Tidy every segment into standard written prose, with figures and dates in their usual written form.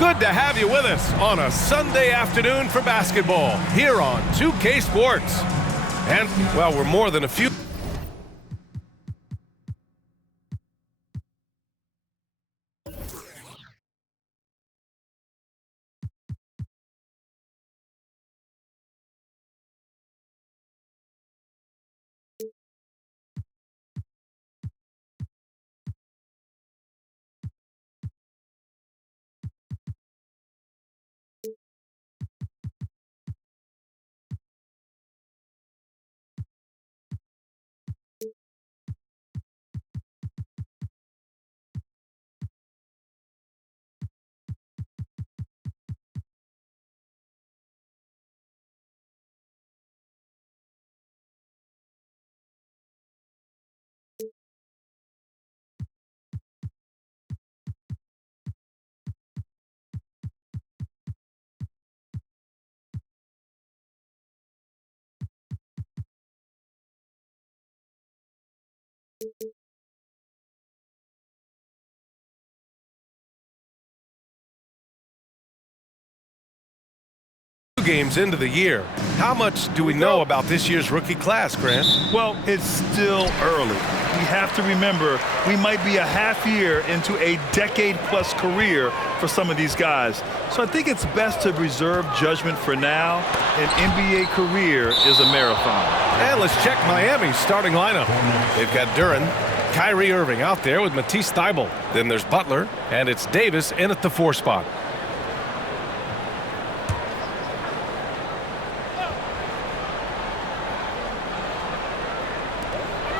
Good to have you with us on a Sunday afternoon for basketball here on 2K Sports. And, well, we're more than a few games into the year. How much do we know about this year's rookie class, Grant? Well, it's still early. We have to remember we might be a half year into a decade-plus career for some of these guys. So I think it's best to reserve judgment for now. An NBA career is a marathon. And let's check Miami's starting lineup. They've got Duren, Kyrie Irving out there with Matisse Thybulle. Then there's Butler, and it's Davis in at the 4 spot.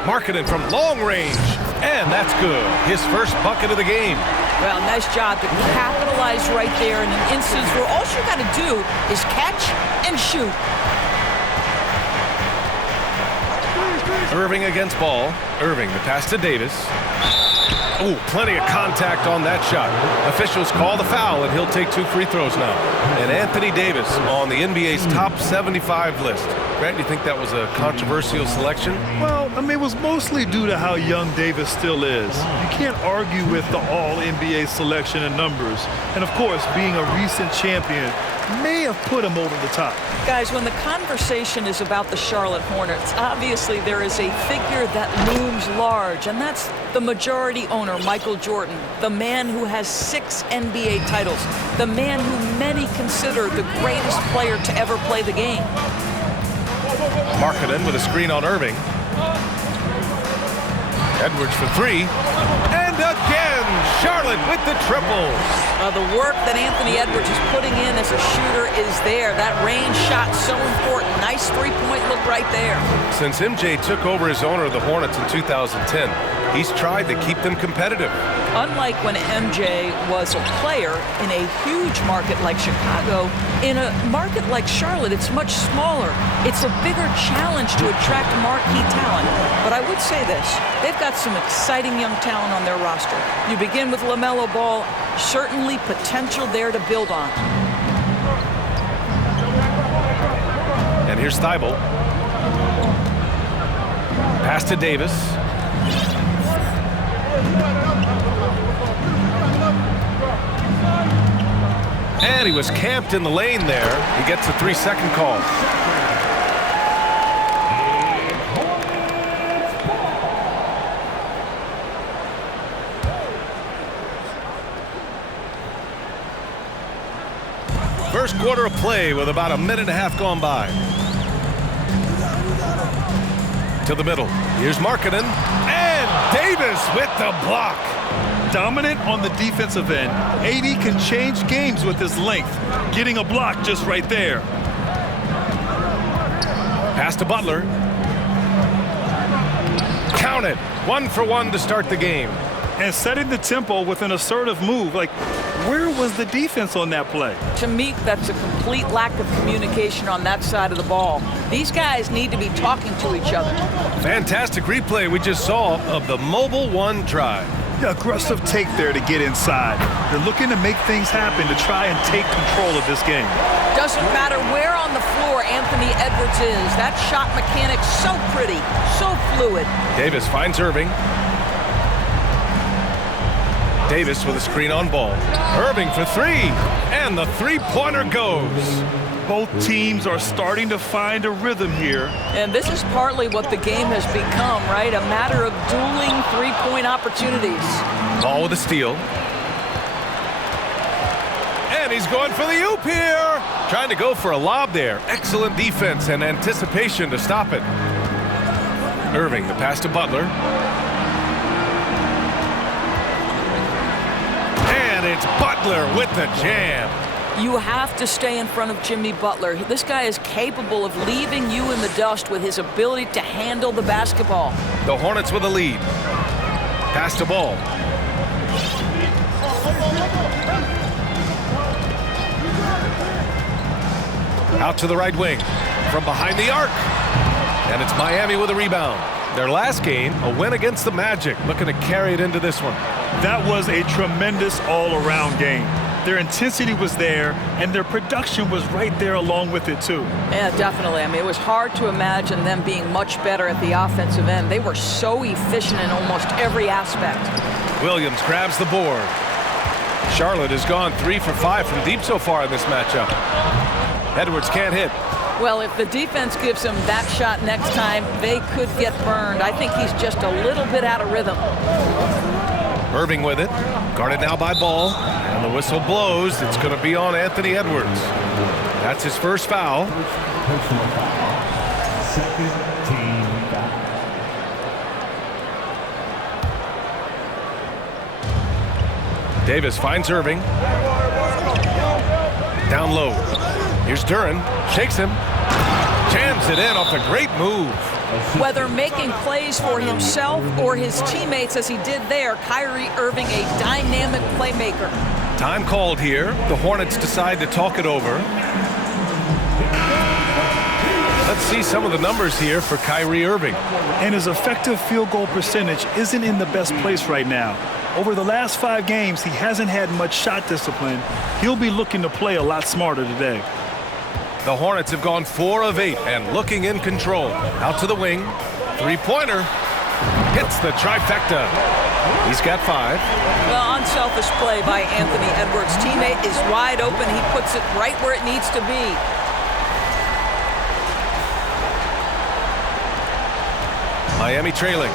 Marketing from long range, and that's good. His first bucket of the game. Well, nice job to capitalize right there in an instance where all you got to do is catch and shoot. Irving against Ball. Irving, the pass to Davis. Oh, plenty of contact on that shot. Officials call the foul, and he'll take 2 free throws now. And Anthony Davis on the NBA's top 75 list. Grant, do you think that was a controversial selection? Well, I mean, it was mostly due to how young Davis still is. You can't argue with the all-NBA selection and numbers. And, of course, being a recent champion may have put him over the top. Guys, when the conversation is about the Charlotte Hornets, obviously there is a figure that looms large, and that's the majority owner, Michael Jordan, the man who has 6 NBA titles, the man who many consider the greatest player to ever play the game. Markkanen with a screen on Irving. Edwards for 3. And again, Charlotte with the triples. The work that Anthony Edwards is putting in as a shooter is there. That range shot so important. Nice three-point look right there. Since MJ took over as owner of the Hornets in 2010, he's tried to keep them competitive. Unlike when MJ was a player in a huge market like Chicago, in a market like Charlotte, it's much smaller. It's a bigger challenge to attract marquee talent. But I would say this, they've got some exciting young talent on their roster. You begin with LaMelo Ball, certainly potential there to build on. And here's Thybulle. Pass to Davis. And he was camped in the lane there. He gets a 3-second call. First quarter of play with about a minute and a half gone by. To the middle. Here's Markkanen. And Davis with the block. Dominant on the defensive end. AD can change games with his length. Getting a block just right there. Pass to Butler. Count it. 1 for 1 to start the game. And setting the tempo with an assertive move. Like, where was the defense on that play? To me, that's a complete lack of communication on that side of the ball. These guys need to be talking to each other. Fantastic replay we just saw of the mobile 1 drive. Yeah, aggressive take there to get inside. They're looking to make things happen to try and take control of this game. Doesn't matter where on the floor Anthony Edwards is. That shot mechanic's so pretty, so fluid. Davis finds Irving. Davis with a screen on ball. Irving for three, and the three-pointer goes. Both teams are starting to find a rhythm here. And this is partly what the game has become, right? A matter of dueling three-point opportunities. Ball with a steal. And he's going for the oop here. Trying to go for a lob there. Excellent defense and anticipation to stop it. Irving, the pass to Butler. And it's Butler with the jam. You have to stay in front of Jimmy Butler. This guy is capable of leaving you in the dust with his ability to handle the basketball. The Hornets with a lead. Pass to Ball. Out to the right wing. From behind the arc. And it's Miami with a rebound. Their last game, a win against the Magic. Looking to carry it into this one. That was a tremendous all-around game. Their intensity was there, and their production was right there along with it, too. Yeah, definitely. I mean, it was hard to imagine them being much better at the offensive end. They were so efficient in almost every aspect. Williams grabs the board. Charlotte has gone 3 for 5 from deep so far in this matchup. Edwards can't hit. Well, if the defense gives him that shot next time, they could get burned. I think he's just a little bit out of rhythm. Irving with it. Guarded now by Ball. And the whistle blows. It's going to be on Anthony Edwards. That's his first foul. Second team foul. Davis finds Irving. Down low. Here's Duren. Shakes him. Jams it in off a great move. Whether making plays for himself or his teammates as he did there, Kyrie Irving, a dynamic playmaker. Time called here. The Hornets decide to talk it over. Let's see some of the numbers here for Kyrie Irving. And his effective field goal percentage isn't in the best place right now. Over the last 5 games, he hasn't had much shot discipline. He'll be looking to play a lot smarter today. The Hornets have gone 4 of 8 and looking in control. Out to the wing. Three-pointer. Hits the trifecta. He's got 5. Well, unselfish play by Anthony Edwards. Teammate is wide open. He puts it right where it needs to be. Miami trailing.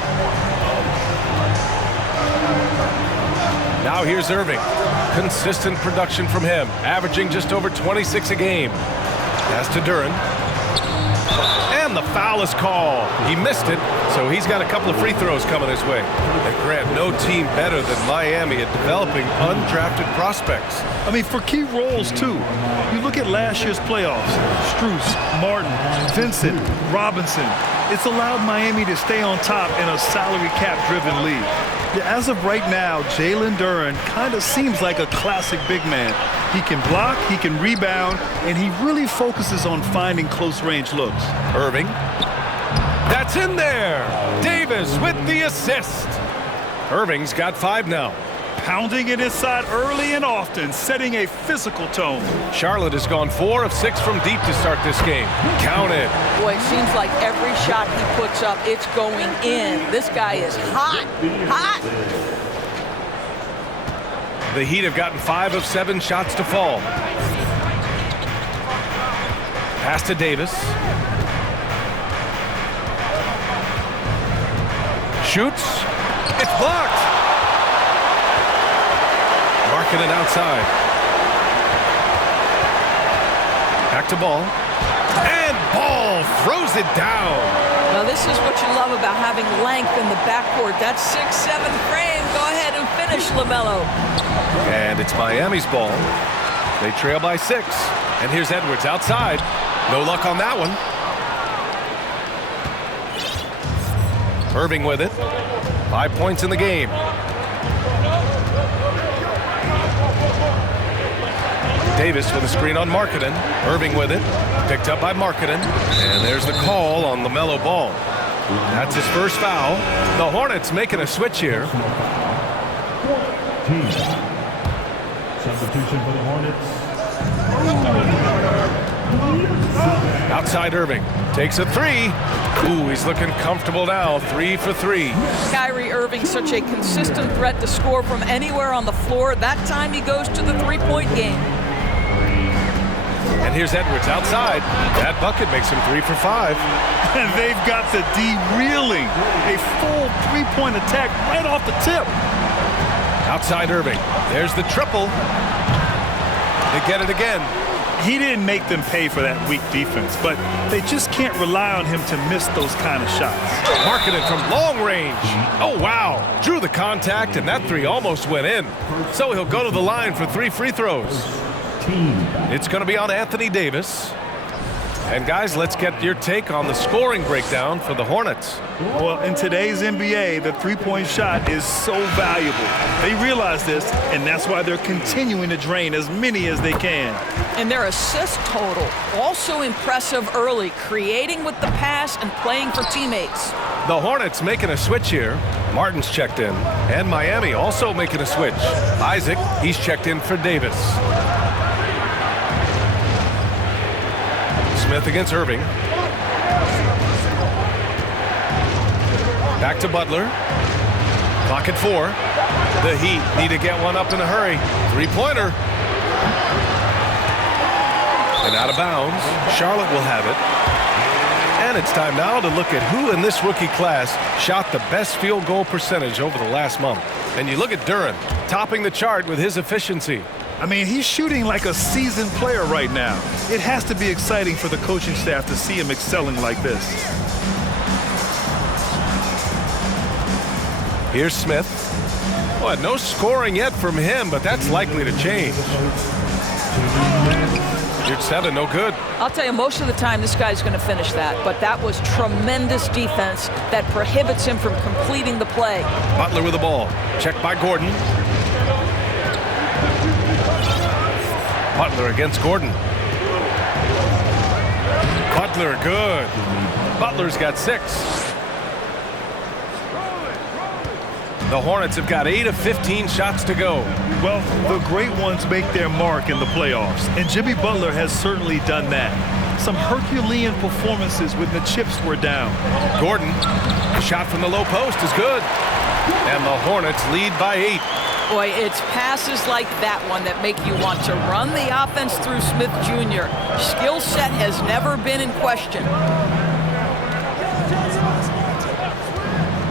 Now here's Irving. Consistent production from him, averaging just over 26 a game. Pass to Duren. And the foul is called. He missed it, so he's got a couple of free throws coming his way. And Grant, no team better than Miami at developing undrafted prospects. I mean, for key roles, too. You look at last year's playoffs. Strus, Martin, Vincent, Robinson. It's allowed Miami to stay on top in a salary cap-driven league. As of right now, Jalen Duren kind of seems like a classic big man. He can block, he can rebound, and he really focuses on finding close-range looks. Irving. That's in there. Davis with the assist. Irving's got 5 now. Pounding it inside early and often, setting a physical tone. Charlotte has gone 4 of 6 from deep to start this game. Count it. Boy, it seems like every shot he puts up, it's going in. This guy is hot, hot. The Heat have gotten 5 of 7 shots to fall. Pass to Davis. Shoots. It's blocked. Marking it outside. Back to Ball. And Ball throws it down. Now, this is what you love about having length in the backcourt. That 6'7" frame. Go ahead and finish, LaMelo. And it's Miami's ball. They trail by 6. And here's Edwards outside. No luck on that one. Irving with it. 5 points in the game. Davis with a screen on Markkanen. Irving with it. Picked up by Markkanen. And there's the call on LaMelo Ball. That's his first foul. The Hornets making a switch here. Substitution for the Hornets. Out Outside Irving. Takes a three. Ooh, he's looking comfortable now. 3 for 3. Kyrie Irving, such a consistent threat to score from anywhere on the floor. That time he goes to the three-point game. And here's Edwards outside. That bucket makes him 3 for 5. And they've got the D reeling. A full three-point attack right off the tip. Outside Irving. There's the triple. They get it again. He didn't make them pay for that weak defense, but they just can't rely on him to miss those kind of shots. Marketed from long range. Oh, wow. Drew the contact, and that three almost went in. So he'll go to the line for 3 free throws. It's going to be on Anthony Davis. And guys, let's get your take on the scoring breakdown for the Hornets. Well, in today's NBA, the three-point shot is so valuable. They realize this, and that's why they're continuing to drain as many as they can. And their assist total, also impressive early, creating with the pass and playing for teammates. The Hornets making a switch here. Martin's checked in. And Miami also making a switch. Isaac, he's checked in for Davis. Smith against Irving. Back to Butler. Clock at 4. The Heat need to get one up in a hurry. Three-pointer. And out of bounds. Charlotte will have it. And it's time now to look at who in this rookie class shot the best field goal percentage over the last month. And you look at Duren, topping the chart with his efficiency. I mean, he's shooting like a seasoned player right now. It has to be exciting for the coaching staff to see him excelling like this. Here's Smith. Well, no scoring yet from him, but that's likely to change. Here's 7, no good. I'll tell you, most of the time this guy's going to finish that, but that was tremendous defense that prohibits him from completing the play. Butler with the ball. Checked by Gordon. Butler against Gordon. Butler, good. Butler's got 6. The Hornets have got 8 of 15 shots to go. Well, the great ones make their mark in the playoffs, and Jimmy Butler has certainly done that. Some Herculean performances when the chips were down. Gordon, a shot from the low post is good. And the Hornets lead by 8. Boy, it's passes like that one that make you want to run the offense through Smith Jr. Skill set has never been in question.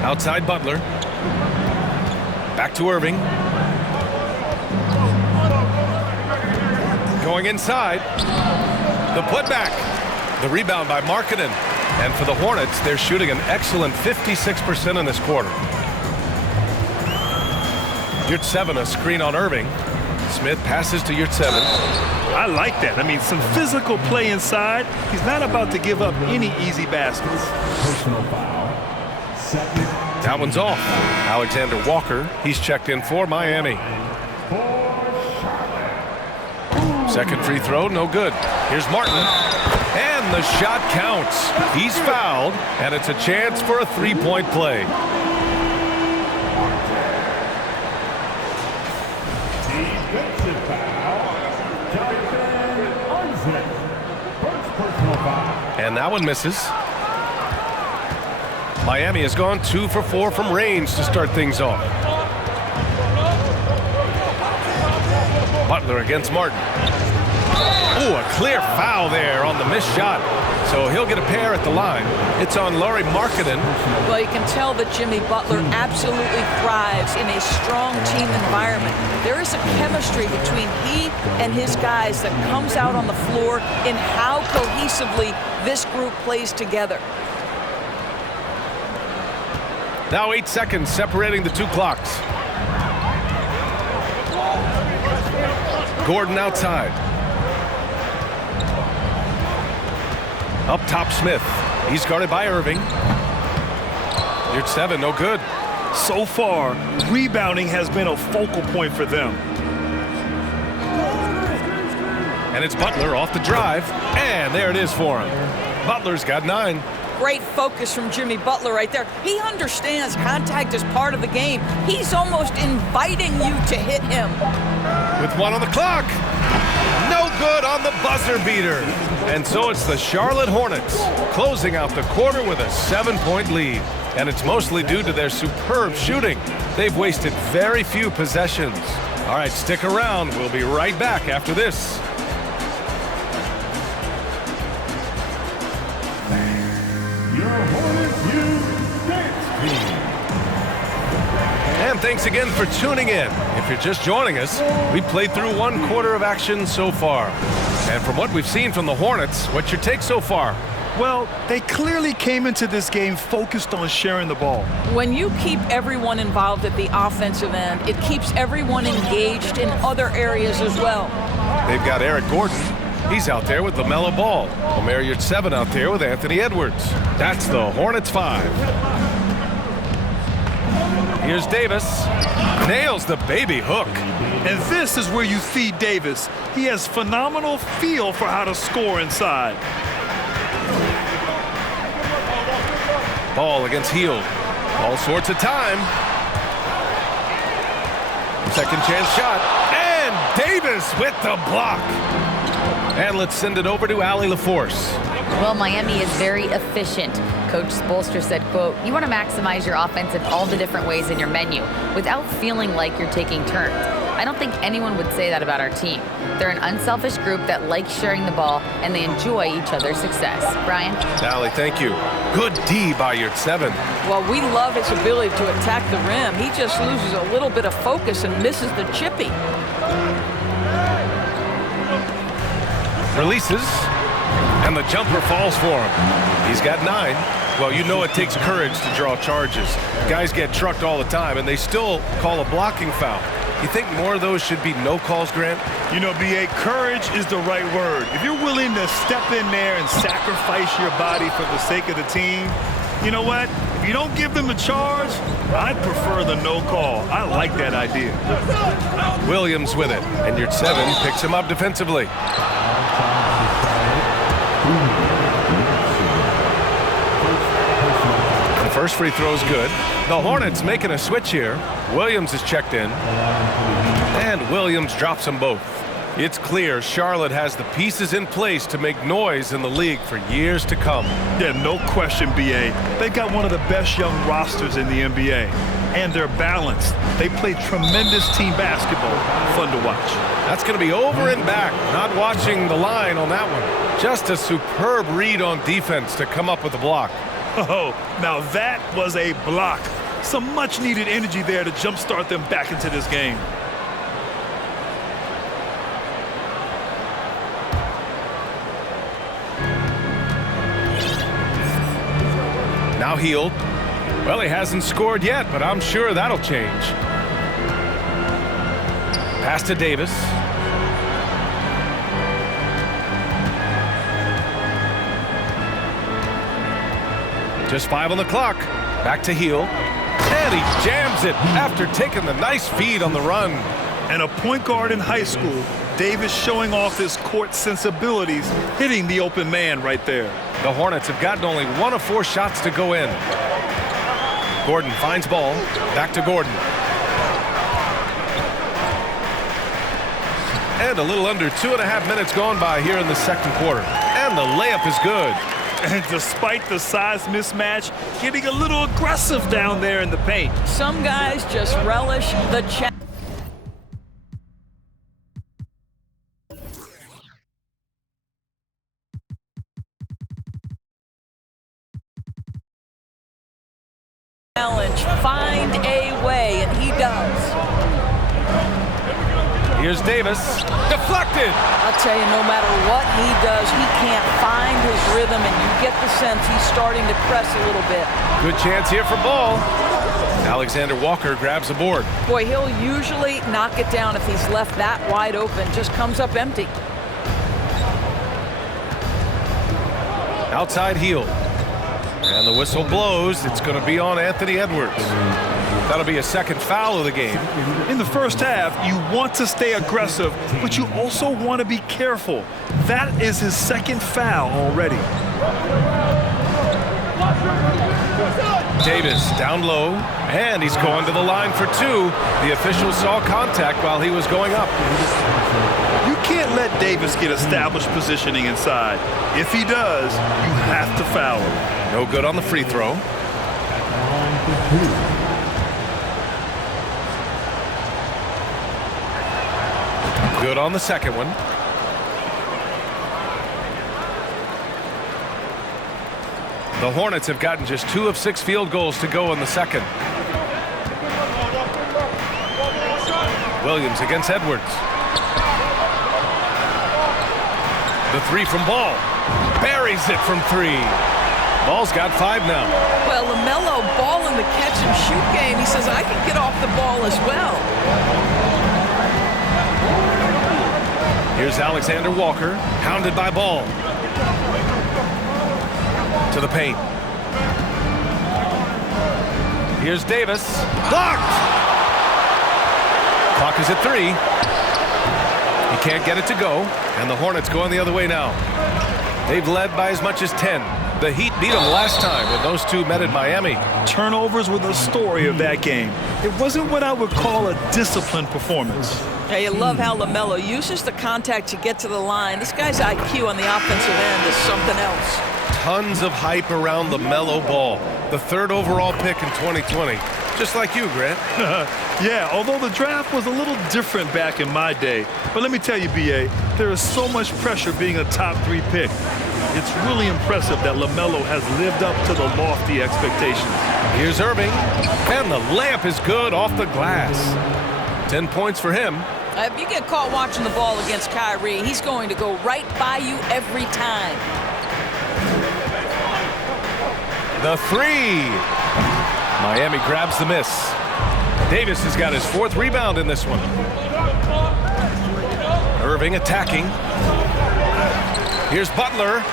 Outside Butler. Back to Irving. Going inside. The putback. The rebound by Markkanen. And for the Hornets, they're shooting an excellent 56% in this quarter. Yurt-7, a screen on Irving. Smith passes to Yurt-7. I like that. I mean, some physical play inside. He's not about to give up any easy baskets. Personal foul. Second. That one's off. Alexander Walker, he's checked in for Miami. Second free throw, no good. Here's Martin. And the shot counts. He's fouled, and it's a chance for a three-point play. And that one misses. Miami has gone 2 for 4 from range to start things off. Butler against Martin. Ooh, a clear foul there on the missed shot. So he'll get a pair at the line. It's on Lauri Markkanen. Well, you can tell that Jimmy Butler absolutely thrives in a strong team environment. There is a chemistry between he and his guys that comes out on the floor in how cohesively this group plays together. Now 8 seconds separating the two clocks. Gordon outside. Up top, Smith. He's guarded by Irving. Yurt-7, no good. So far, rebounding has been a focal point for them. And it's Butler off the drive. And there it is for him. Butler's got 9. Great focus from Jimmy Butler right there. He understands contact is part of the game. He's almost inviting you to hit him. With 1 on the clock. No good. good on the buzzer beater. And so it's the Charlotte Hornets closing out the quarter with a 7-point lead. And it's mostly due to their superb shooting. They've wasted very few possessions. All right, stick around. We'll be right back after this. Your Hornets Youth Dance Team. And thanks again for tuning in. If you're just joining us, we played through one quarter of action so far. And from what we've seen from the Hornets, what's your take so far? Well, they clearly came into this game focused on sharing the ball. When you keep everyone involved at the offensive end, it keeps everyone engaged in other areas as well. They've got Eric Gordon. He's out there with LaMelo Ball. Omer Yurtseven out there with Anthony Edwards. That's the Hornets 5. Here's Davis. Nails the baby hook. And this is where you feed Davis. He has phenomenal feel for how to score inside. Ball against Hield. All sorts of time. Second chance shot. And Davis with the block. And let's send it over to Allie LaForce. Well, Miami is very efficient. Coach Spoelstra said, quote, "You want to maximize your offense in all the different ways in your menu without feeling like you're taking turns." I don't think anyone would say that about our team. They're an unselfish group that likes sharing the ball, and they enjoy each other's success. Brian? Allie, thank you. Good D by Yurtseven. Well, we love his ability to attack the rim. He just loses a little bit of focus and misses the chippy. Releases. And the jumper falls for him. He's got 9. Well, you know it takes courage to draw charges. Guys get trucked all the time, and they still call a blocking foul. You think more of those should be no calls, Grant? You know, B.A., courage is the right word. If you're willing to step in there and sacrifice your body for the sake of the team, you know what? If you don't give them a charge, I'd prefer the no call. I like that idea. Williams with it, and Yurtseven picks him up defensively. The first free throw is good. The Hornets making a switch here. Williams is checked in. And Williams drops them both. It's clear Charlotte has the pieces in place to make noise in the league for years to come. Yeah, no question, B.A. They've got one of the best young rosters in the NBA. And they're balanced. They play tremendous team basketball. Fun to watch. That's going to be over and back. Not watching the line on that one. Just a superb read on defense to come up with the block. Oh, now that was a block. Some much-needed energy there to jumpstart them back into this game. Now Hield. Well, he hasn't scored yet, but I'm sure that'll change. Pass to Davis. Just 5 on the clock. Back to Hield. And he jams it after taking the nice feed on the run. And a point guard in high school, Davis showing off his court sensibilities, hitting the open man right there. The Hornets have gotten only 1 of 4 shots to go in. Gordon finds ball. Back to Gordon. And a little under 2.5 minutes gone by here in the second quarter. And the layup is good. And despite the size mismatch, getting a little aggressive down there in the paint. Some guys just relish the challenge. Find a way, and he does. Here's Davis. Deflected. I'll tell you, no matter what he does, he can't find his rhythm, and you get the sense he's starting to press a little bit. Good chance here for ball. Alexander Walker grabs the board. Boy, he'll usually knock it down if he's left that wide open. Just comes up empty. Outside Hield. And the whistle blows. It's going to be on Anthony Edwards. That'll be a second foul of the game. In the first half, you want to stay aggressive, but you also want to be careful. That is his second foul already. Davis down low, and he's going to the line for 2. The official saw contact while he was going up. You can't let let Davis get established positioning inside. If he does, you have to foul him. No good on the free throw. Good on the second one. The Hornets have gotten just 2 of 6 field goals to go in the second. Williams against Edwards. The three from Ball. Buries it from 3. Ball's got 5 now. Well, LaMelo Ball in the catch-and-shoot game, he says, I can get off the ball as well. Here's Alexander Walker, hounded by Ball. To the paint. Here's Davis. Blocked! Clock is at 3. He can't get it to go, and the Hornets going the other way now. They've led by as much as 10. The Heat beat them last time when those two met in Miami. Turnovers were the story of that game. It wasn't what I would call a disciplined performance. Yeah, you love how LaMelo uses the contact to get to the line. This guy's IQ on the offensive end is something else. Tons of hype around LaMelo Ball, the 3rd overall pick in 2020. Just like you, Grant. Yeah, although the draft was a little different back in my day. But let me tell you, B.A., there is so much pressure being a top 3 pick. It's really impressive that LaMelo has lived up to the lofty expectations. Here's Irving, and the layup is good off the glass. 10 points for him. If you get caught watching the ball against Kyrie, he's going to go right by you every time. The 3. Miami grabs the miss. Davis has got his 4th rebound in this one. Irving attacking. Here's Butler.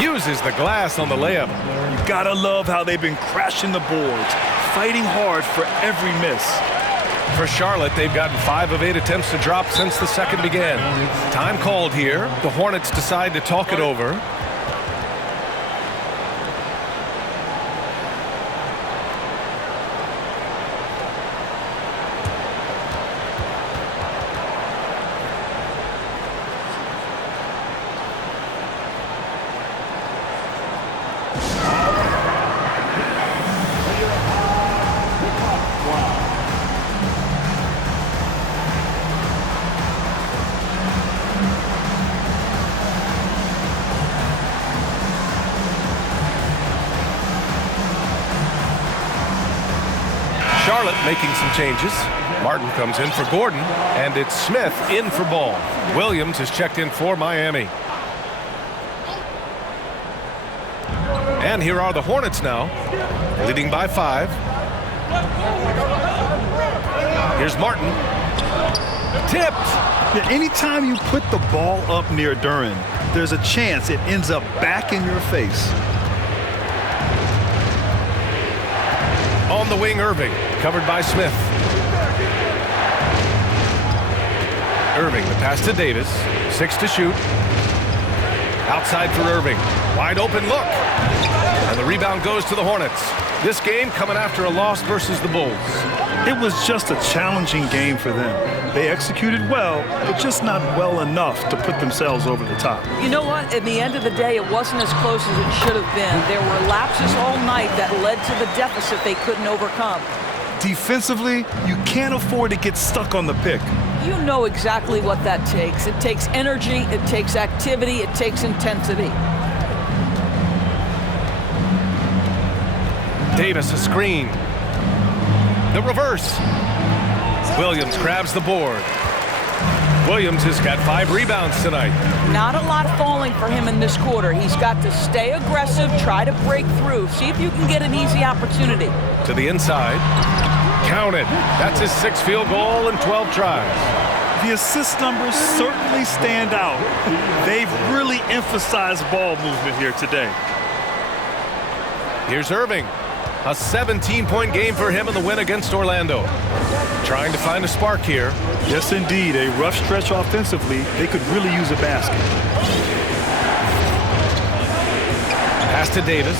Uses the glass on the layup. You gotta love how they've been crashing the boards, fighting hard for every miss. For Charlotte, they've gotten 5 of 8 attempts to drop since the second began. Time called here. The Hornets decide to talk it over. Charlotte making some changes. Martin comes in for Gordon, and it's Smith in for Ball. Williams is checked in for Miami. And here are the Hornets now, leading by 5. Here's Martin. Tipped. Yeah, anytime you put the ball up near Duren, there's a chance it ends up back in your face. On the wing, Irving, covered by Smith. Irving, the pass to Davis. 6 to shoot. Outside for Irving. Wide open look. And the rebound goes to the Hornets. This game coming after a loss versus the Bulls. It was just a challenging game for them. They executed well, but just not well enough to put themselves over the top. You know what? At the end of the day, it wasn't as close as it should have been. There were lapses all night that led to the deficit they couldn't overcome. Defensively, you can't afford to get stuck on the pick. You know exactly what that takes. It takes energy, it takes activity, it takes intensity. Davis a screen. The reverse. Williams grabs the board. Williams has got 5 rebounds tonight. Not a lot falling for him in this quarter. He's got to stay aggressive, try to break through. See if you can get an easy opportunity. To the inside. Counted. That's his 6th field goal in 12 tries. The assist numbers certainly stand out. They've really emphasized ball movement here today. Here's Irving. A 17-point game for him in the win against Orlando. Trying to find a spark here. Yes, indeed. A rough stretch offensively. They could really use a basket. Pass to Davis.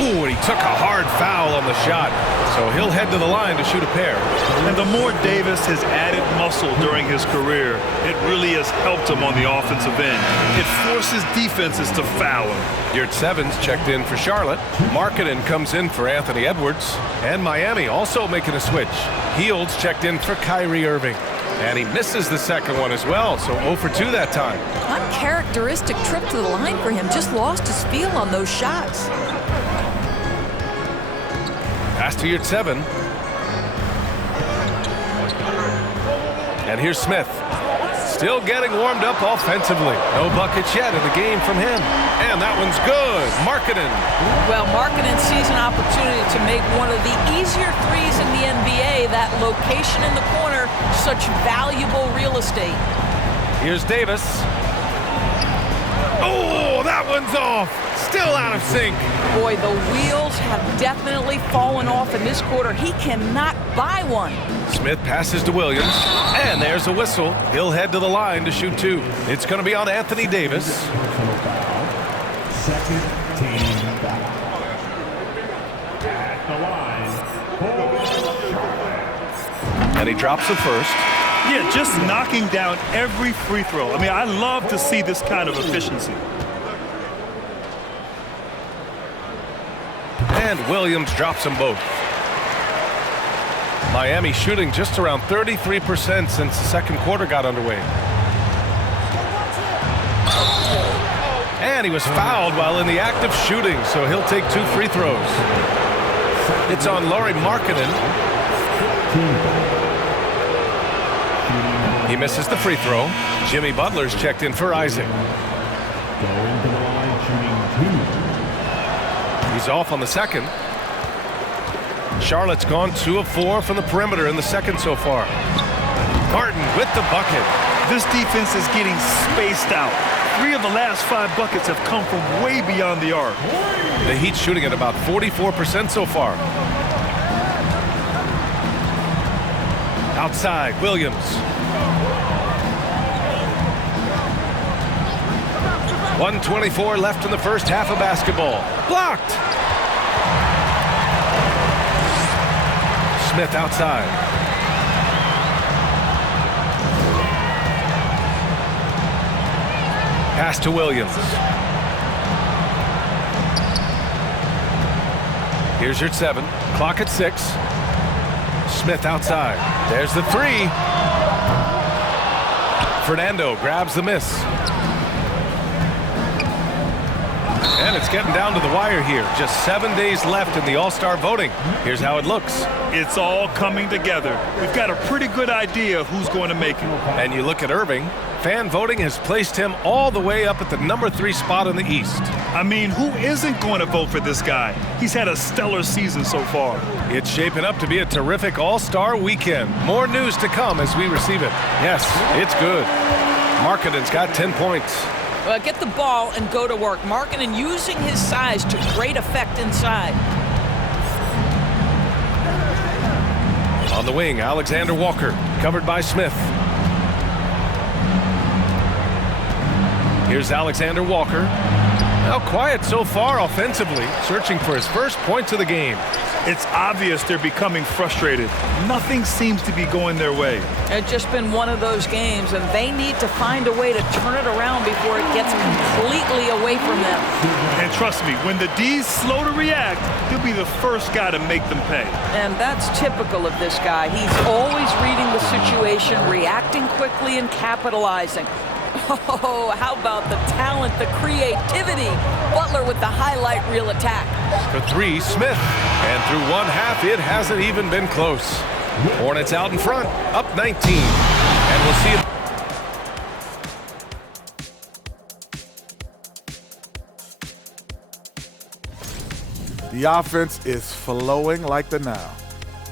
Ooh, and he took a hard foul on the shot. So he'll head to the line to shoot a pair. And the more Davis has added muscle during his career, it really has helped him on the offensive end. It forces defenses to foul him. Yurt Sevens checked in for Charlotte. Markkanen comes in for Anthony Edwards. And Miami also making a switch. Healds checked in for Kyrie Irving. And he misses the second one as well, so 0 for 2 that time. Uncharacteristic trip to the line for him. Just lost his feel on those shots. Pass to Yurt Seven. And here's Smith. Still getting warmed up offensively. No buckets yet in the game from him. And that one's good. Markkanen. Well, Markkanen sees an opportunity to make one of the easier threes in the NBA. That location in the corner, such valuable real estate. Here's Davis. Oh, that one's off. Still out of sync. Boy, the wheels have definitely fallen off in this quarter. He cannot buy one. Smith passes to Williams, and there's a whistle. He'll head to the line to shoot 2. It's going to be on Anthony Davis. Second team foul. At the line for Charlotte. And he drops the first. Yeah, just knocking down every free throw. I mean, I love to see this kind of efficiency. And Williams drops them both. Miami shooting just around 33% since the second quarter got underway. And he was fouled while in the act of shooting, so he'll take 2 free throws. It's on Lauri Markkanen. He misses the free throw. Jimmy Butler's checked in for Isaac. Going to the line, shooting 2. He's off on the second. Charlotte's gone 2 of 4 from the perimeter in the second so far. Martin with the bucket. This defense is getting spaced out. 3 of the last 5 buckets have come from way beyond the arc. The Heat shooting at about 44% so far. Outside, Williams. 1:24 left in the first half of basketball. Blocked. Smith outside. Pass to Williams. Here's your 7. Clock at 6. Smith outside. There's the 3. Fernando grabs the miss. And it's getting down to the wire here. Just 7 days left in the All-Star voting. Here's how it looks. It's all coming together. We've got a pretty good idea of who's going to make it. And you look at Irving. Fan voting has placed him all the way up at the number 3 spot in the East. I mean, who isn't going to vote for this guy? He's had a stellar season so far. It's shaping up to be a terrific All-Star weekend. More news to come as we receive it. Yes, it's good. Markkanen's got 10 points. Well, get the ball and go to work. Markkanen using his size to great effect inside. On the wing, Alexander Walker, covered by Smith. Here's Alexander Walker. Now quiet so far offensively, searching for his first points of the game. It's obvious they're becoming frustrated. Nothing seems to be going their way. It's just been one of those games, and they need to find a way to turn it around before it gets completely away from them. And trust me, when the D's slow to react, he'll be the first guy to make them pay. And that's typical of this guy. He's always reading the situation, reacting quickly, and capitalizing. Oh, how about the talent, the creativity? Butler with the highlight reel attack. For 3, Smith. And through one half, it hasn't even been close. Hornets out in front, up 19. And we'll see if the offense is flowing like the Nile.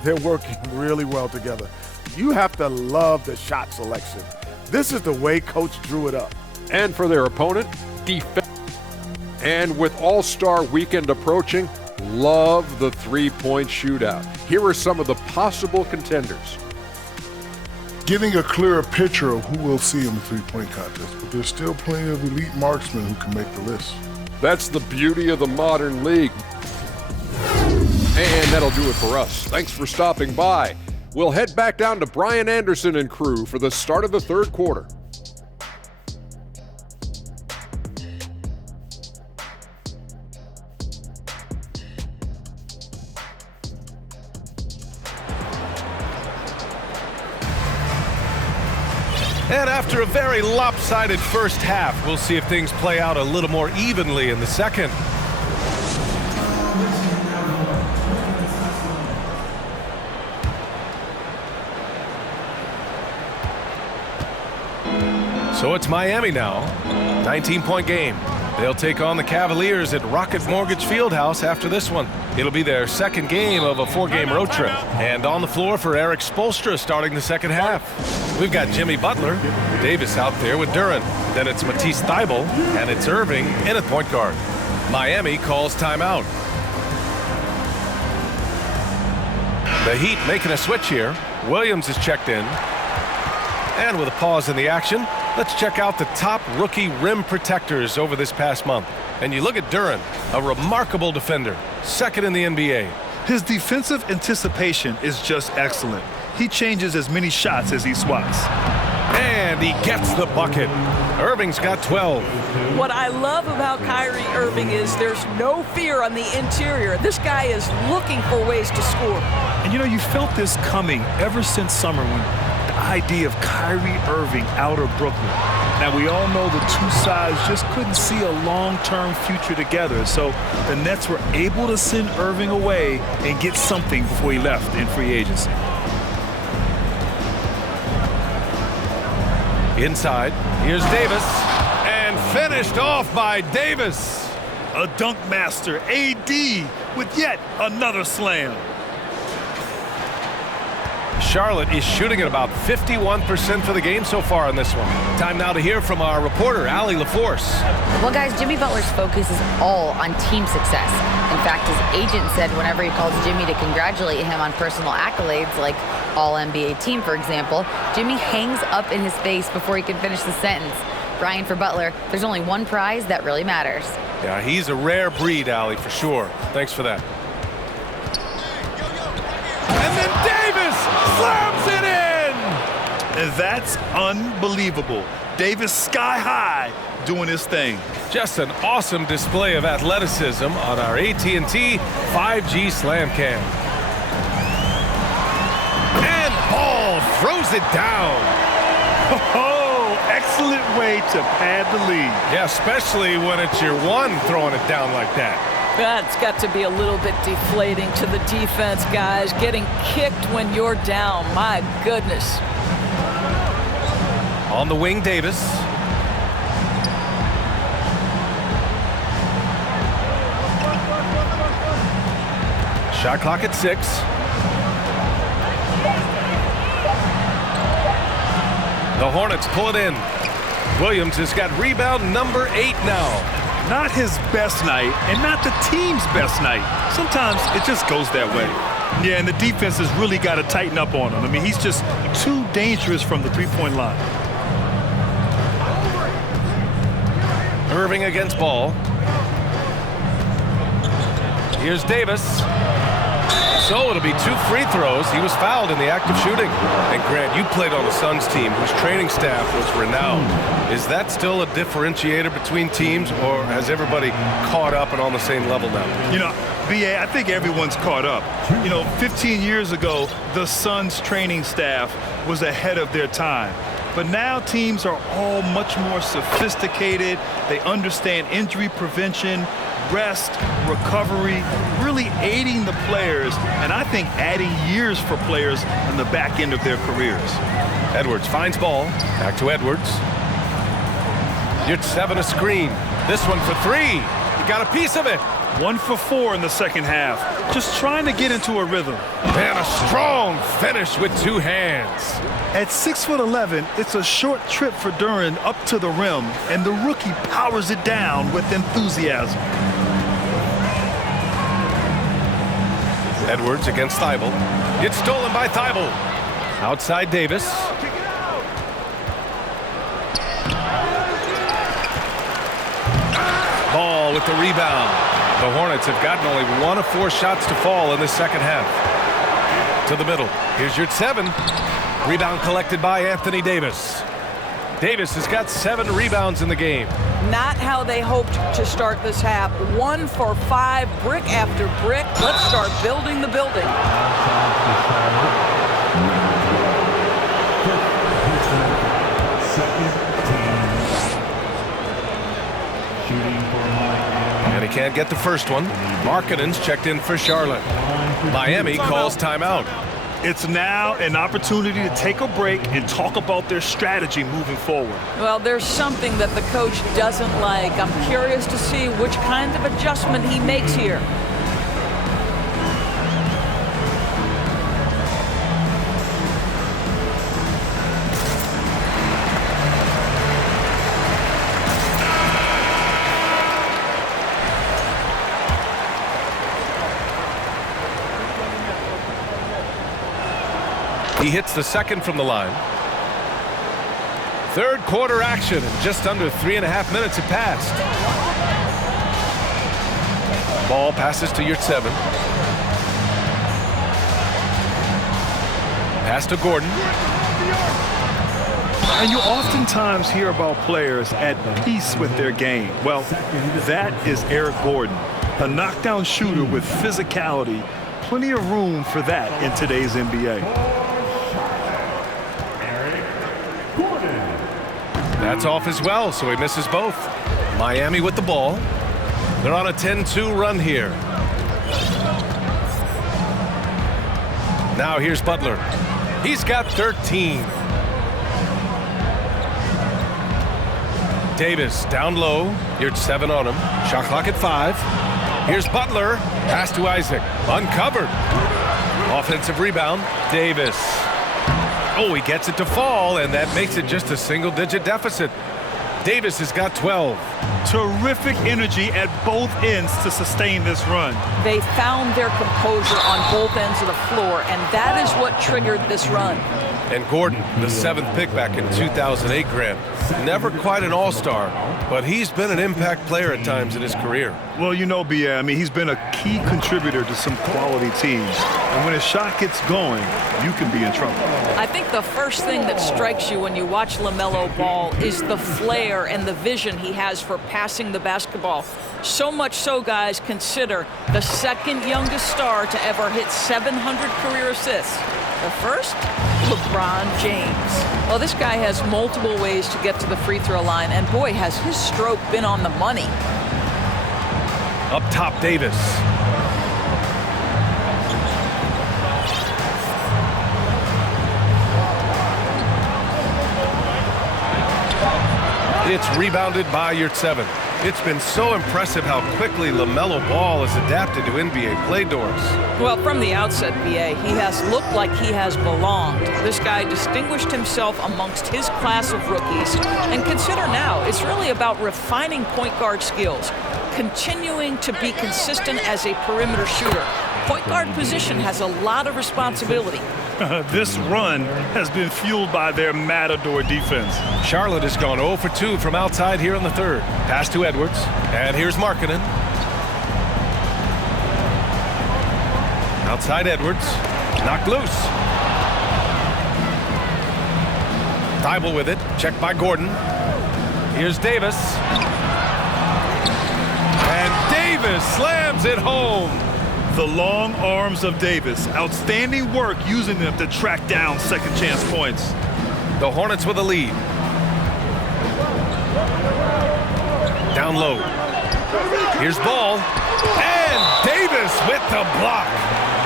They're working really well together. You have to love the shot selection. This is the way Coach drew it up. And for their opponent, defense. And with All-Star Weekend approaching, love the three-point shootout. Here are some of the possible contenders. Getting a clearer picture of who we'll see in the three-point contest, but there's still plenty of elite marksmen who can make the list. That's the beauty of the modern league. And that'll do it for us. Thanks for stopping by. We'll head back down to Brian Anderson and crew for the start of the third quarter. And after a very lopsided first half, we'll see if things play out a little more evenly in the second. So it's Miami now, 19-point game. They'll take on the Cavaliers at Rocket Mortgage Fieldhouse after this one. It'll be their second game of a 4-game road trip. And on the floor for Eric Spoelstra starting the second half. We've got Jimmy Butler, Davis out there with Duren. Then it's Matisse Thybulle, and it's Irving in at point guard. Miami calls timeout. The Heat making a switch here. Williams is checked in. And with a pause in the action, let's check out the top rookie rim protectors over this past month. And you look at Duren, a remarkable defender, second in the NBA. His defensive anticipation is just excellent. He changes as many shots as he swats. And he gets the bucket. Irving's got 12. What I love about Kyrie Irving is there's no fear on the interior. This guy is looking for ways to score. And you know, you felt this coming ever since summer when the idea of Kyrie Irving out of Brooklyn. Now, we all know the two sides just couldn't see a long-term future together. So the Nets were able to send Irving away and get something before he left in free agency. Inside, here's Davis, and finished off by Davis. A dunk master, AD, with yet another slam. Charlotte is shooting at about 51% for the game so far in this one. Time now to hear from our reporter, Allie LaForce. Well, guys, Jimmy Butler's focus is all on team success. In fact, his agent said whenever he calls Jimmy to congratulate him on personal accolades, like All-NBA team, for example, Jimmy hangs up in his face before he can finish the sentence. Brian, for Butler, there's only one prize that really matters. Yeah, he's a rare breed, Allie, for sure. Thanks for that. And then Davis slams it in! And that's unbelievable. Davis sky high doing his thing. Just an awesome display of athleticism on our AT&T 5G Slam Cam. And Ball throws it down. Oh, excellent way to pad the lead. Yeah, especially when it's your one throwing it down like that. That's got to be a little bit deflating to the defense, guys. Getting kicked when you're down. My goodness. On the wing, Davis. Shot clock at 6. The Hornets pull it in. Williams has got rebound number 8 now. Not his best night and not the team's best night. Sometimes it just goes that way. Yeah, and the defense has really got to tighten up on him. I mean, he's just too dangerous from the three-point line. Irving against Ball. Here's Davis. So it'll be 2 free throws. He was fouled in the act of shooting. And Grant, you played on the Suns team whose training staff was renowned. Is that still a differentiator between teams, or has everybody caught up and on the same level now? You know, BA, I think everyone's caught up. You know, 15 years ago, the Suns training staff was ahead of their time. But now teams are all much more sophisticated. They understand injury prevention, rest, recovery, really aiding the players, and I think adding years for players on the back end of their careers. Edwards finds Ball. Back to Edwards. You're 7 a screen. This one for 3. You got a piece of it. 1 for 4 in the second half. Just trying to get into a rhythm. And a strong finish with 2 hands. At 6'11", it's a short trip for Duren up to the rim, and the rookie powers it down with enthusiasm. Edwards against Thybulle. It's stolen by Thybulle. Outside Davis. Ball with the rebound. The Hornets have gotten only 1 of 4 shots to fall in the second half. To the middle. Here's your 7. Rebound collected by Anthony Davis. Davis has got 7 rebounds in the game. Not how they hoped to start this half. 1 for 5, brick after brick. Let's start building the building. And he can't get the first one. Markkanen's checked in for Charlotte. Miami calls timeout. It's now an opportunity to take a break and talk about their strategy moving forward. Well, there's something that the coach doesn't like. I'm curious to see which kind of adjustment he makes here. He hits the second from the line. Third quarter action, and just under 3.5 minutes have passed. Ball passes to Yurt-7. Pass to Gordon. And you oftentimes hear about players at peace with their game. Well, that is Eric Gordon, a knockdown shooter with physicality. Plenty of room for that in today's NBA. That's off as well, so he misses both. Miami with the ball. They're on a 10-2 run here. Now here's Butler. He's got 13. Davis down low. Yurt-7 on him. Shot clock at 5. Here's Butler. Pass to Isaac. Uncovered. Offensive rebound. Davis. Oh, he gets it to fall, and that makes it just a single-digit deficit. Davis has got 12. Terrific energy at both ends to sustain this run. They found their composure on both ends of the floor, and that is what triggered this run. And Gordon, the 7th pick back in 2008, Grant. Never quite an all-star, but he's been an impact player at times in his career. Well, you know, B.A., I mean, he's been a key contributor to some quality teams. And when his shot gets going, you can be in trouble. I think the first thing that strikes you when you watch LaMelo ball is the flair and the vision he has for passing the basketball. So much so, guys, consider the second youngest star to ever hit 700 career assists. The first, LeBron James. Well, this guy has multiple ways to get to the free throw line, and boy, has his stroke been on the money. Up top, Davis. It's rebounded by Yurt-7. It's been so impressive how quickly LaMelo Ball has adapted to NBA play doors. Well, from the outset, B.A., he has looked like he has belonged. This guy distinguished himself amongst his class of rookies. And consider now, it's really about refining point guard skills, continuing to be consistent as a perimeter shooter. Point guard position has a lot of responsibility. This run has been fueled by their matador defense. Charlotte has gone 0 for 2 from outside here in the third. Pass to Edwards. And here's Markkanen. Outside Edwards. Knocked loose. Thibault with it. Checked by Gordon. Here's Davis. And Davis slams it home. The long arms of Davis. Outstanding work using them to track down second chance points. The Hornets with a lead. Down low. Here's Ball. And Davis with the block.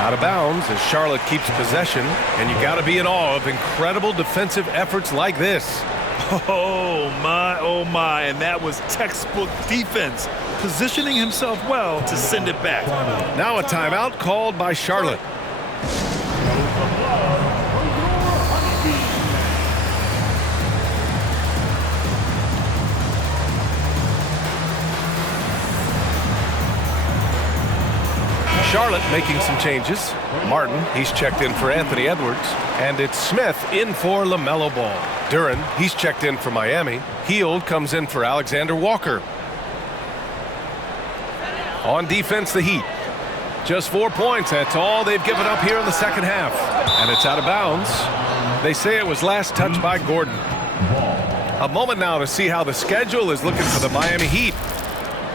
Out of bounds as Charlotte keeps possession. And you got to be in awe of incredible defensive efforts like this. Oh my, and that was textbook defense. Positioning himself well to send it back. Now a timeout called by Charlotte. Charlotte making some changes. Martin, he's checked in for Anthony Edwards. And it's Smith in for LaMelo Ball. Duren, he's checked in for Miami. Hield comes in for Alexander Walker. On defense, the Heat. Just 4 points. That's all they've given up here in the second half. And it's out of bounds. They say it was last touched by Gordon. A moment now to see how the schedule is looking for the Miami Heat.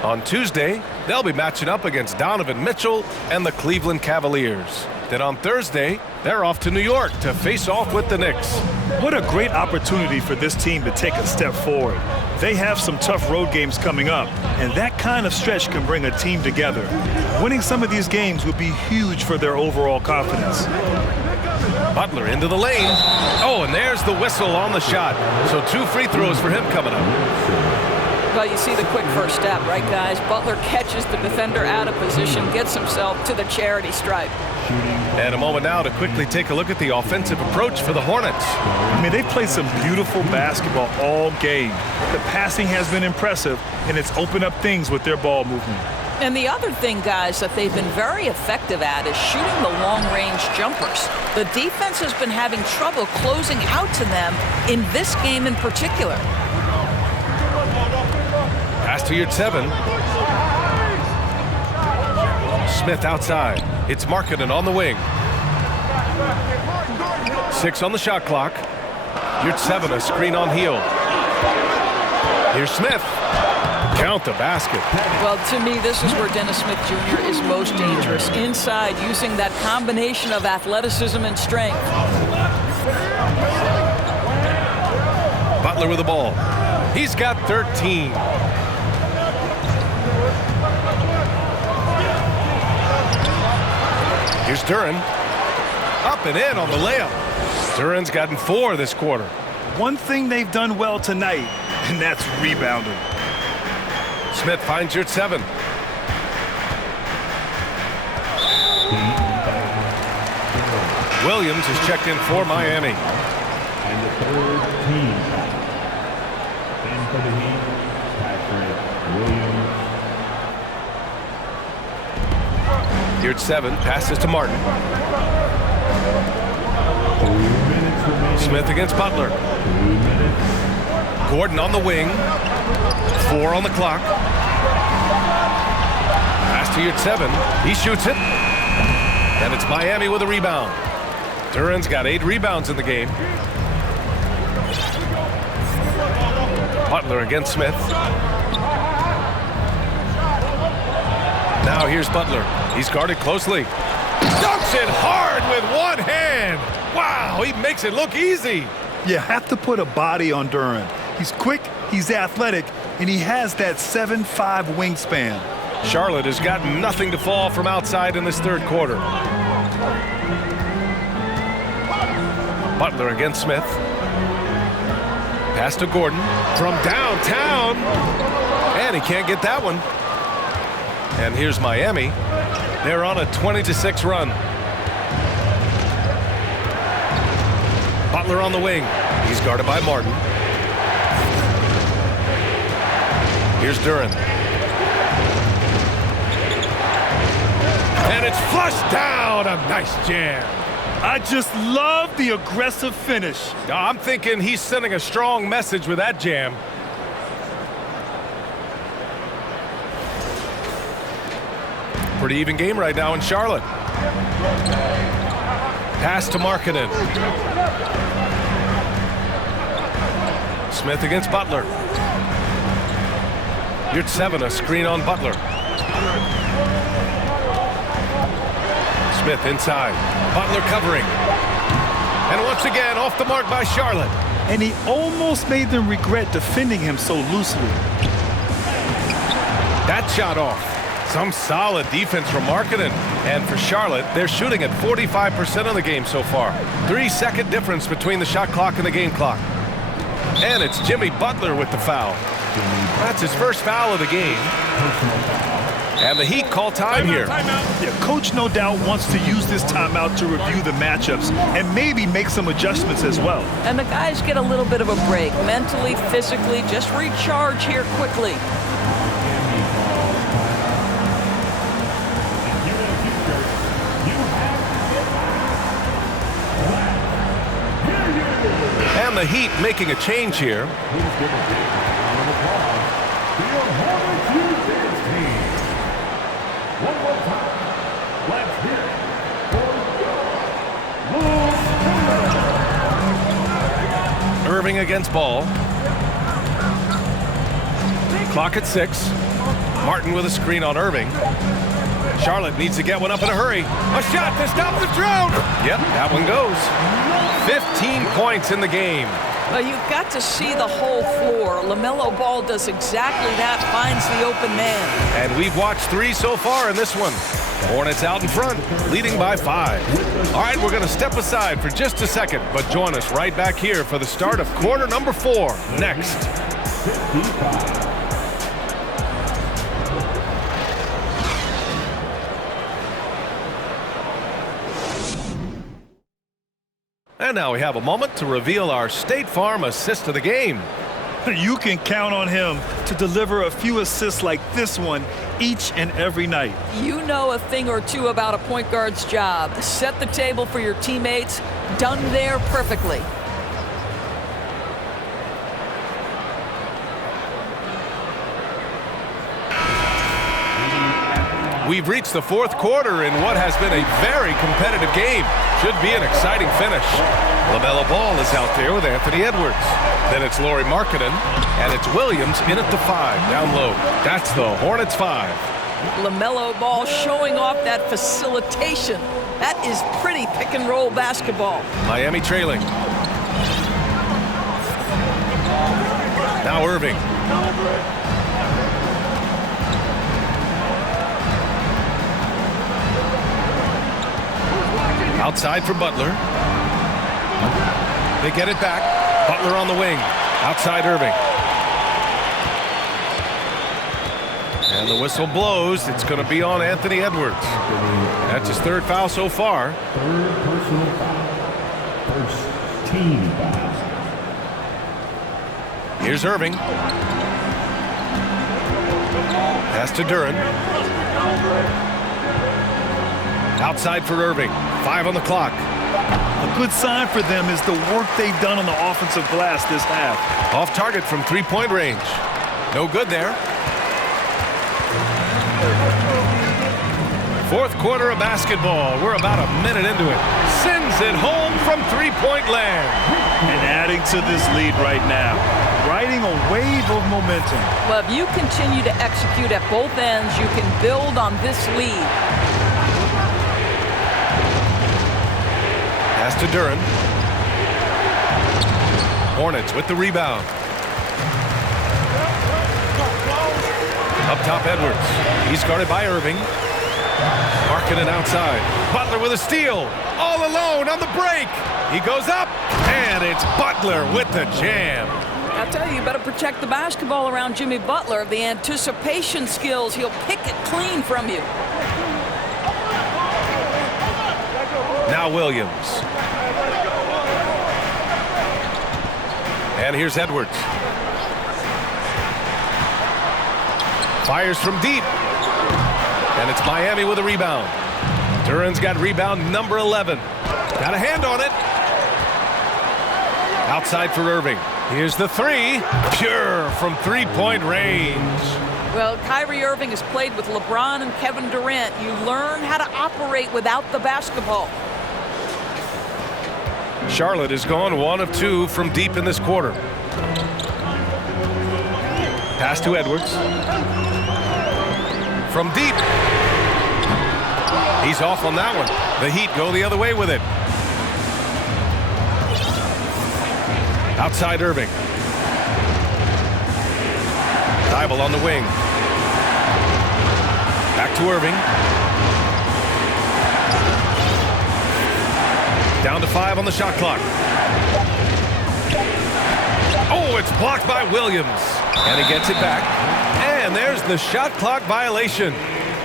On Tuesday, they'll be matching up against Donovan Mitchell and the Cleveland Cavaliers. Then on Thursday, they're off to New York to face off with the Knicks. What a great opportunity for this team to take a step forward. They have some tough road games coming up, and that kind of stretch can bring a team together. Winning some of these games would be huge for their overall confidence. Butler into the lane. Oh, and there's the whistle on the shot. So 2 free throws for him coming up. Well, you see the quick first step, right, guys? Butler catches the defender out of position, gets himself to the charity stripe. And a moment now to quickly take a look at the offensive approach for the Hornets. I mean, they've played some beautiful basketball all game. The passing has been impressive, and it's opened up things with their ball movement. And the other thing, guys, that they've been very effective at is shooting the long-range jumpers. The defense has been having trouble closing out to them in this game in particular. Pass to your 7. Smith outside. It's Markkanen on the wing. 6 on the shot clock. Your 7, a screen on heel. Here's Smith. Count the basket. Well, to me, this is where Dennis Smith Jr. is most dangerous. Inside, using that combination of athleticism and strength. Butler with the ball. He's got 13. Here's Duren. Up and in on the layup. Duren's gotten 4 this quarter. One thing they've done well tonight, and that's rebounding. Smith finds your 7. Williams is checked in for Miami. And the third team foul. In for the Heat, Patrick Williams. Here's 7. Passes to Martin. 2 minutes remaining. Smith against Butler. 2 minutes. Gordon on the wing. 4 on the clock. Pass to your 7. He shoots it. And it's Miami with a rebound. Duren's got 8 rebounds in the game. Butler against Smith. Now here's Butler. He's guarded closely. Dunks it hard with one hand. Wow, he makes it look easy. You have to put a body on Duren. He's quick, he's athletic, and he has that 7'5" wingspan. Charlotte has got nothing to fall from outside in this third quarter. Butler against Smith. Pass to Gordon from downtown. And he can't get that one. And here's Miami. They're on a 20-6 run. Butler on the wing. He's guarded by Martin. Here's Duren. And it's flushed down. A nice jam. I just love the aggressive finish. I'm thinking he's sending a strong message with that jam. Pretty even game right now in Charlotte. Pass to Markkanen. Smith against Butler. You're 7, a screen on Butler. Smith inside. Butler covering. And once again, off the mark by Charlotte. And he almost made them regret defending him so loosely. That shot off. Some solid defense from Markkanen. And for Charlotte, they're shooting at 45% of the game so far. 3-second difference between the shot clock and the game clock. And it's Jimmy Butler with the foul. That's his first foul of the game. And the Heat call time here. Yeah, coach no doubt wants to use this timeout to review the matchups and maybe make some adjustments as well. And the guys get a little bit of a break, mentally, physically, just recharge here quickly. And the Heat making a change here. Irving against Ball. Clock at 6. Martin with a screen on Irving. Charlotte needs to get one up in a hurry. A shot to stop the drought. Yep, that one goes. 15 points in the game. Well, you've got to see the whole floor. LaMelo Ball does exactly that, finds the open man. And we've watched 3 so far in this one. Hornets out in front, leading by 5. All right, we're going to step aside for just a second, but join us right back here for the start of quarter number 4 next. 55. And now we have a moment to reveal our State Farm assist of the game. You can count on him to deliver a few assists like this one each and every night. You know a thing or two about a point guard's job. Set the table for your teammates. Done there perfectly. We've reached the 4th quarter in what has been a very competitive game. Should be an exciting finish. LaMelo Ball is out there with Anthony Edwards. Then it's Lauri Markkanen, and it's Williams in at the 5, down low. That's the Hornets 5. LaMelo Ball showing off that facilitation. That is pretty pick-and-roll basketball. Miami trailing. Now Irving. Outside for Butler. They get it back. Butler on the wing. Outside Irving. And the whistle blows. It's going to be on Anthony Edwards. That's his 3rd foul so far. 3rd personal foul. 1st team foul. Here's Irving. Pass to Duren. Outside for Irving. 5 on the clock. A good sign for them is the work they've done on the offensive glass this half. Off target from 3-point range. No good there. 4th quarter of basketball. We're about a minute into it. Sends it home from 3-point land. And adding to this lead right now. Riding a wave of momentum. Well, if you continue to execute at both ends, you can build on this lead. Pass to Duren. Hornets with the rebound. Up top, Edwards. He's guarded by Irving. Markkanen outside. Butler with a steal. All alone on the break. He goes up, and it's Butler with the jam. I tell you, you better protect the basketball around Jimmy Butler. The anticipation skills, he'll pick it clean from you. Now Williams. And here's Edwards. Fires from deep. And it's Miami with a rebound. Duren's got rebound number 11. Got a hand on it. Outside for Irving. Here's the 3. Pure from 3-point range. Well, Kyrie Irving has played with LeBron and Kevin Durant. You learn how to operate without the basketball. Charlotte has gone 1 of 2 from deep in this quarter. Pass to Edwards. From deep. He's off on that one. The Heat go the other way with it. Outside Irving. Thibault on the wing. Back to Irving. Down to 5 on the shot clock. Oh, it's blocked by Williams. And he gets it back. And there's the shot clock violation.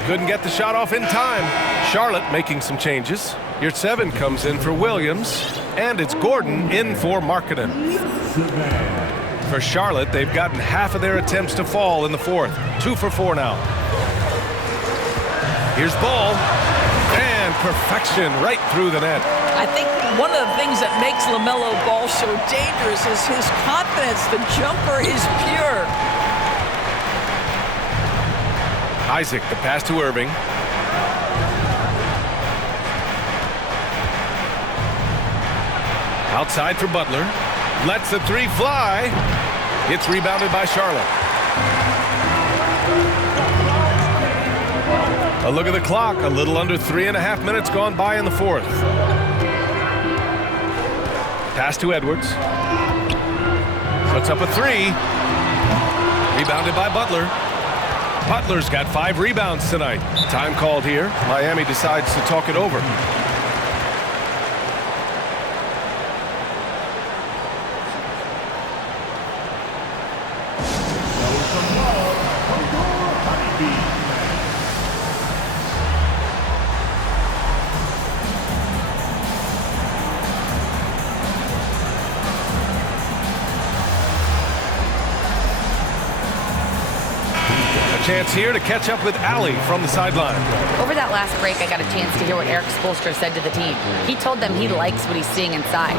Couldn't get the shot off in time. Charlotte making some changes. Your 7 comes in for Williams. And it's Gordon in for Markkanen. For Charlotte, they've gotten half of their attempts to fall in the 4th. 2 for 4 now. Here's Ball. And perfection right through the net. I think one of the things that makes LaMelo Ball so dangerous is his confidence. The jumper is pure. Isaac, the pass to Irving. Outside for Butler. Lets the three fly. It's rebounded by Charlotte. A look at the clock. A little under 3.5 minutes gone by in the fourth. Pass to Edwards. Puts up a three. Rebounded by Butler. Butler's got 5 rebounds tonight. Time called here. Miami decides to talk it over. Chance here to catch up with Allie from the sideline. Over that last break, I got a chance to hear what Eric Spoelstra said to the team. He told them he likes what he's seeing inside,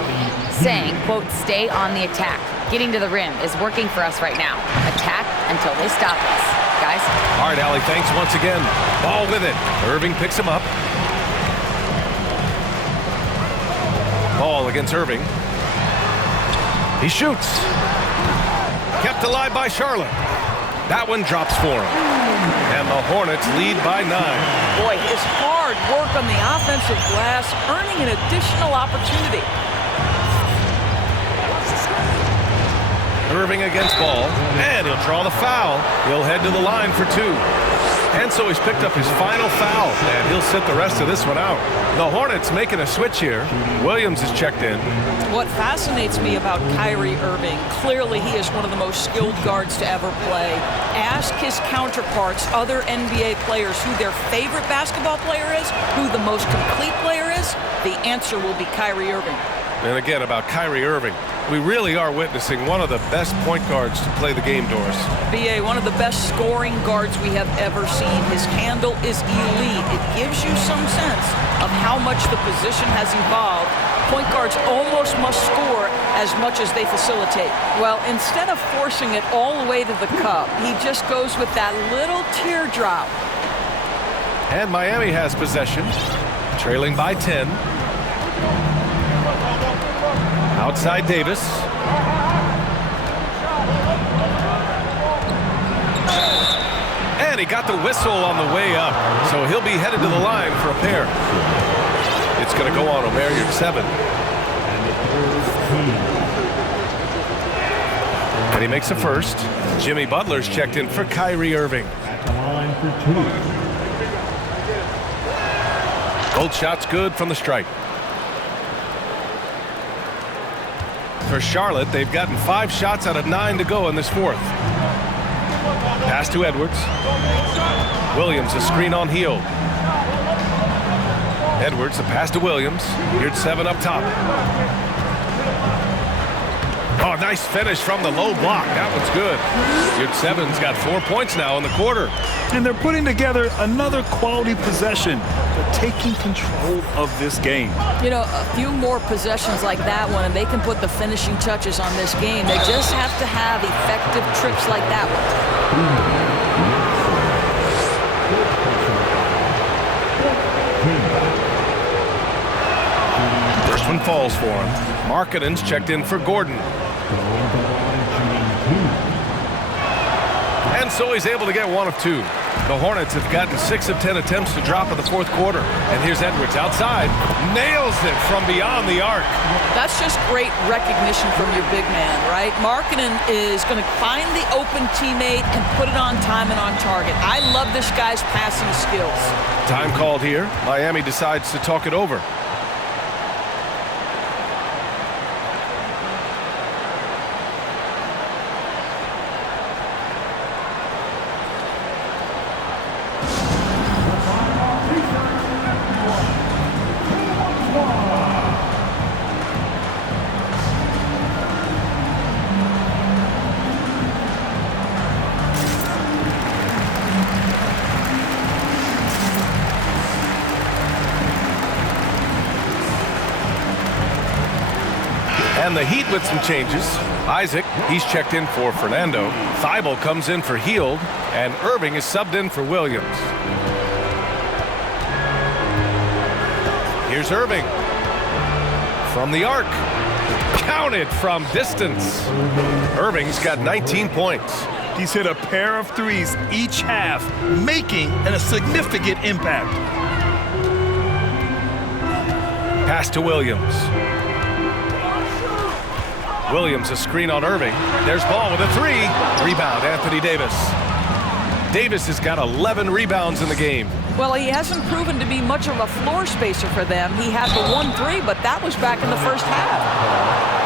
saying, quote, stay on the attack. Getting to the rim is working for us right now. Attack until they stop us. Guys? All right, Allie, thanks once again. Ball with it. Irving picks him up. Ball against Irving. He shoots. Kept alive by Charlotte. That one drops for him. And the Hornets lead by 9. Boy, his hard work on the offensive glass, earning an additional opportunity. Irving against Ball, and he'll draw the foul. He'll head to the line for 2. And so he's picked up his final foul, and he'll sit the rest of this one out. The Hornets making a switch here. Williams is checked in. What fascinates me about Kyrie Irving, clearly he is one of the most skilled guards to ever play. Ask his counterparts, other NBA players, who their favorite basketball player is, who the most complete player is. The answer will be Kyrie Irving. And again, about Kyrie Irving, we really are witnessing one of the best point guards to play the game, Doris. B.A., one of the best scoring guards we have ever seen. His handle is elite. It gives you some sense of how much the position has evolved. Point guards almost must score as much as they facilitate. Well, instead of forcing it all the way to the cup, he just goes with that little teardrop. And Miami has possession, trailing by 10. Outside Davis. And he got the whistle on the way up. So he'll be headed to the line for a pair. It's going to go on Omer, your 7. And he makes a first. Jimmy Butler's checked in for Kyrie Irving. At the line for 2. Both shots good from the stripe. For Charlotte, they've gotten 5 shots out of 9 to go in this fourth. Pass to Edwards. Williams, a screen on Hield. Edwards, a pass to Williams. Here's 7 up top. Oh, nice finish from the low block. That one's good. Here's 7's got 4 points now in the quarter. And they're putting together another quality possession. They're taking control of this game. You know, a few more possessions like that one, and they can put the finishing touches on this game. They just have to have effective trips like that one. First one falls for him. Markkanen's checked in for Gordon. And so he's able to get 1 of 2. The Hornets have gotten 6 of 10 attempts to drop in the fourth quarter. And here's Edwards outside. Nails it from beyond the arc. That's just great recognition from your big man, right? Markkanen is going to find the open teammate and put it on time and on target. I love this guy's passing skills. Time called here. Miami decides to talk it over. And the Heat with some changes. Isaac, he's checked in for Fernando. Thibault comes in for Hield. And Irving is subbed in for Williams. Here's Irving. From the arc. Count counted from distance. Irving's got 19 points. He's hit a pair of threes each half, making a significant impact. Pass to Williams. Williams, a screen on Irving. There's Ball with a three. Rebound, Anthony Davis. Davis has got 11 rebounds in the game. Well, he hasn't proven to be much of a floor spacer for them. He had the 1-3, but that was back in the first half.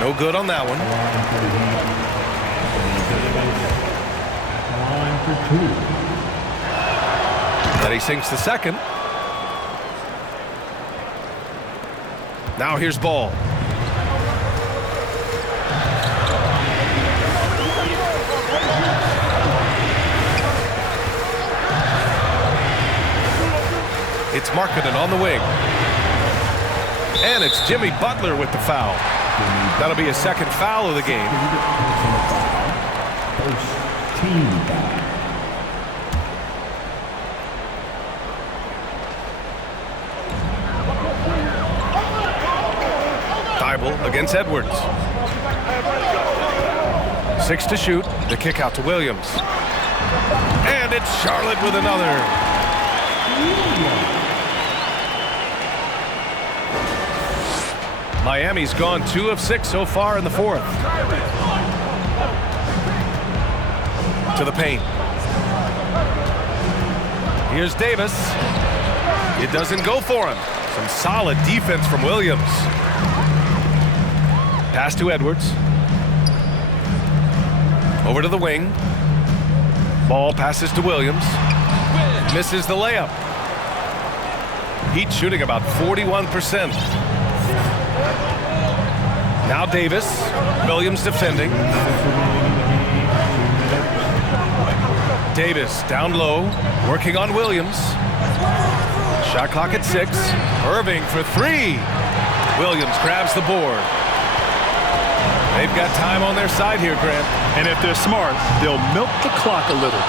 No good on that one. Then he sinks the second. Now here's Ball. It's Markkanen on the wing. And it's Jimmy Butler with the foul. That'll be a second foul of the game. Thibault against Edwards. 6 to shoot. The kick out to Williams. And it's Charlotte with another. Miami's gone 2 of 6 so far in the fourth. To the paint. Here's Davis. It doesn't go for him. Some solid defense from Williams. Pass to Edwards. Over to the wing. Ball passes to Williams. Misses the layup. Heat shooting about 41%. Now Davis. Williams defending. Davis down low, working on Williams. Shot clock at 6. Irving for 3. Williams grabs the board. They've got time on their side here, Grant. And if they're smart, they'll milk the clock a little.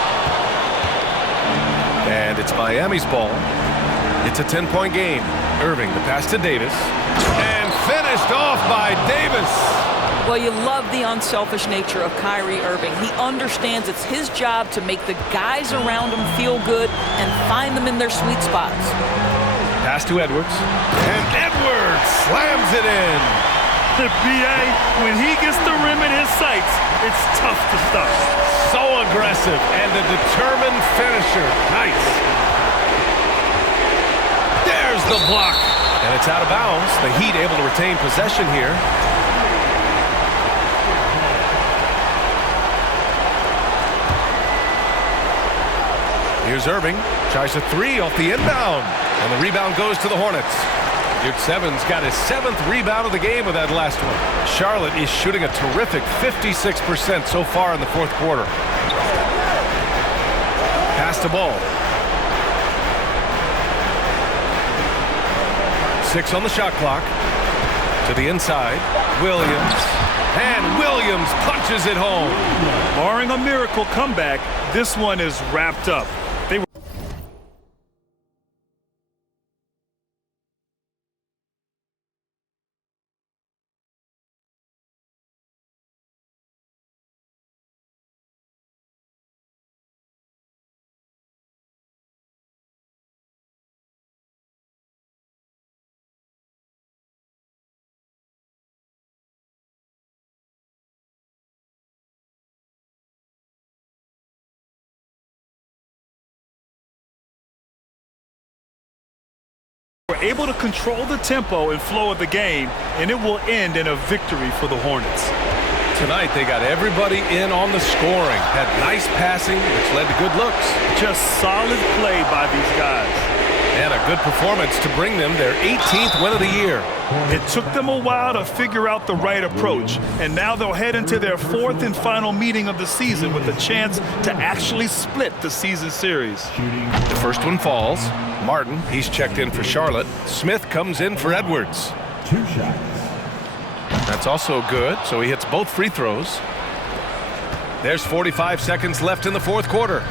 And it's Miami's ball. It's a 10-point game. Irving, the pass to Davis. And finished off by Davis. Well, you love the unselfish nature of Kyrie Irving. He understands it's his job to make the guys around him feel good and find them in their sweet spots. Pass to Edwards. And Edwards slams it in. The BA, when he gets the rim in his sights, it's tough to stop. So aggressive and a determined finisher. Nice. There's the block. And it's out of bounds. The Heat able to retain possession here. Here's Irving. Tries a 3 off the inbound. And the rebound goes to the Hornets. Yurtsevens got his 7th rebound of the game with that last one. Charlotte is shooting a terrific 56% so far in the fourth quarter. Pass to Ball. 6 on the shot clock. To the inside. Williams. And Williams punches it home. Barring a miracle comeback, this one is wrapped up. We're able to control the tempo and flow of the game, and it will end in a victory for the Hornets. Tonight, they got everybody in on the scoring. Had nice passing, which led to good looks. Just solid play by these guys. And a good performance to bring them their 18th win of the year. It took them a while to figure out the right approach, and now they'll head into their 4th and final meeting of the season with a chance to actually split the season series. The first one falls. Martin, he's checked in for Charlotte. Smith comes in for Edwards. 2 shots. That's also good, so he hits both free throws. There's 45 seconds left in the fourth quarter.